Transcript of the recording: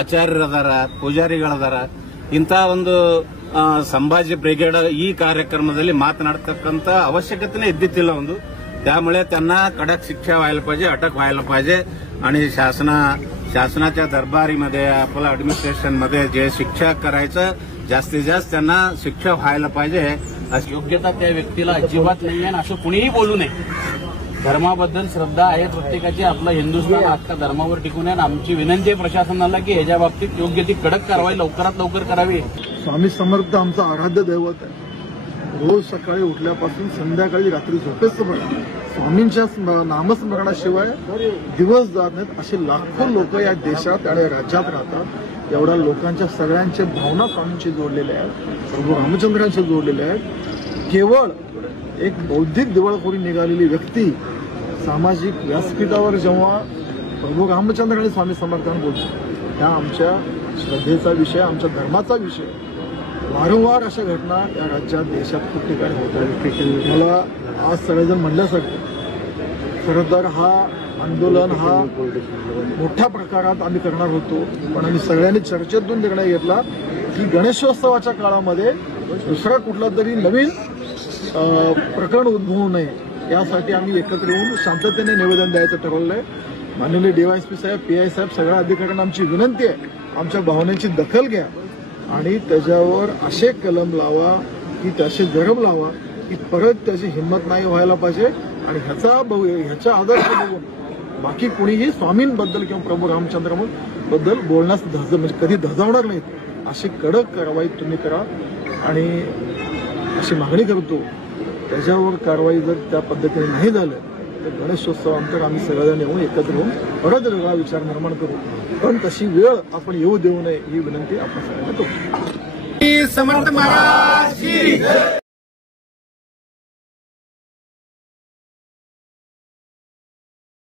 ಆಚಾರ್ಯರದಾರ, ಪೂಜಾರಿಗಳದಾರ. ಇಂಥ ಒಂದು संभाजी ब्रिगेड ಈ कार्यक्रमामध्ये मातनाडतಕ್ಕಂತ आवश्यकतेने इद्दिತ್ತಿಲ್ಲ ಒಂದು. त्यामुळे त्यांना कडक शिक्षा व्हायला पाहिजे, अटक व्हायला पाहिजे आणि शासनाच्या दरबारीमध्ये आपल्या ऍडमिनिस्ट्रेशनमध्ये जे शिक्षा करायचं जास्तीत जास्त त्यांना शिक्षा व्हायला पाहिजे. अशी योग्यता त्या व्यक्तीला अजिबात नाहीये असं कुणीही बोलू नये. धर्माबद्दल श्रद्धा आहे प्रत्येकाची. आपलं हिंदुस्थान अख्खा धर्मावर टिकून आहे. आमची विनंती आहे प्रशासनाला की ह्याच्या बाबतीत योग्य ती कडक कारवाई लवकरात लवकर करावी. स्वामी समर्थ आमचं आराध्य दैवत आहे. रोज सकाळी उठल्यापासून संध्याकाळी रात्री झोपेपर्यंत स्वामींच्या नामस्मरणाशिवाय दिवस जात नाहीत. असे लाखो लोक या देशात आणि राज्यात राहतात. एवढ्या लोकांच्या सगळ्यांच्या भावना स्वामींशी जोडलेल्या आहेत, प्रभू रामचंद्रांशी जोडलेल्या आहेत. केवळ एक बौद्धिक दिवाळखोरी निघालेली व्यक्ती सामाजिक व्यासपीठावर जेव्हा प्रभू रामचंद्र आणि स्वामी समर्थांना बोलतो, त्या आमच्या श्रद्धेचा विषय, आमच्या धर्माचा विषय. वारंवार अशा घटना या राज्यात देशात खूप ठिकाणी होत आहेत. मला आज सगळेजण म्हणल्यासारखं खरं तर हा आंदोलन हा मोठ्या प्रकारात आम्ही करणार होतो, पण आम्ही सगळ्यांनी चर्चेतून निर्णय घेतला की गणेशोत्सवाच्या काळामध्ये दुसरा कुठला तरी नवीन प्रकरण उद्भवू नये यासाठी आम्ही एकत्र येऊन शांततेने निवेदन द्यायचं ठरवलंय. माननीय डीवायएसपी साहेब, पीआय साहेब, सगळ्या अधिकाऱ्यांना आमची विनंती आहे, आमच्या भावनेची दखल घ्या आणि त्याच्यावर असे कलम लावा की त्याचे जरब लावा की परत त्याची हिंमत नाही व्हायला पाहिजे. आणि ह्याचा आदर्श बघून बाकी कुणीही स्वामींबद्दल किंवा प्रभू रामचंद्राबद्दल बोलण्यास म्हणजे कधी धजावणार नाहीत. अशी कडक कारवाई तुम्ही करा आणि अशी मागणी करतो. त्याच्यावर कारवाई जर त्या पद्धतीने नाही झालं तर गणेशोत्सवानंतर आम्ही सगळेजण येऊन एकत्र होऊन परत वेगळा विचार निर्माण करू. पण तशी वेळ आपण येऊ देऊ नये ही विनंती आपण सगळ्यांना करतो.